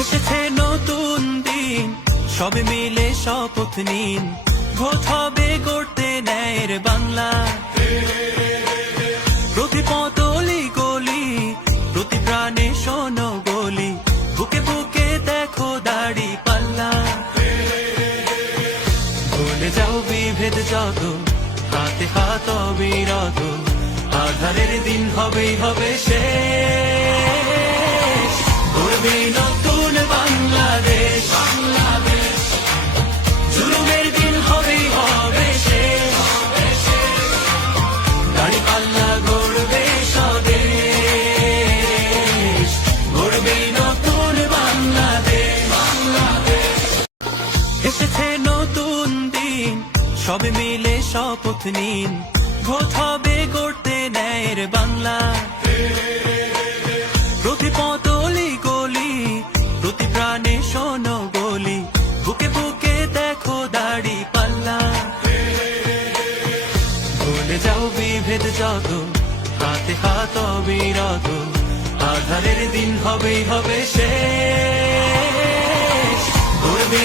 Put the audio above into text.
এসেছে নতুন দিন, সবে মিলে শপথ নিন, ভোট হবে গড়তে ন্যায়ের বাংলা। প্রতি পদলি গলি, প্রতি প্রাণে শোনো গলি, বুকে বুকে দেখো দাড়ি পাল্লা। ভুলে যাও বিভেদ যত, হাতে হাত অবিরত, আধারের দিন হবেই হবে শেষ। গড়বে নতুন বাংলাদেশ, জুলুমের দিন হবেই হবে শেষ। দাড়ি পাল্লা গড়বে স্বদেশ, গড়বে নতুন বাংলাদেশ। এসেছে নতুন দিন, সবে মিলে শপথ নিন, ভোট হবে গড়তে ন্যায়ের বাংলা। প্রতি পদলি গলি, প্রতি প্রাণে শোনো গলি, বুকে বুকে দেখো দাড়ি পাল্লা। ভুলে যাও বিভেদ যত, হাতে হাত অবিরত, আধারের দিন হবেই হবে শেষ। গড়বে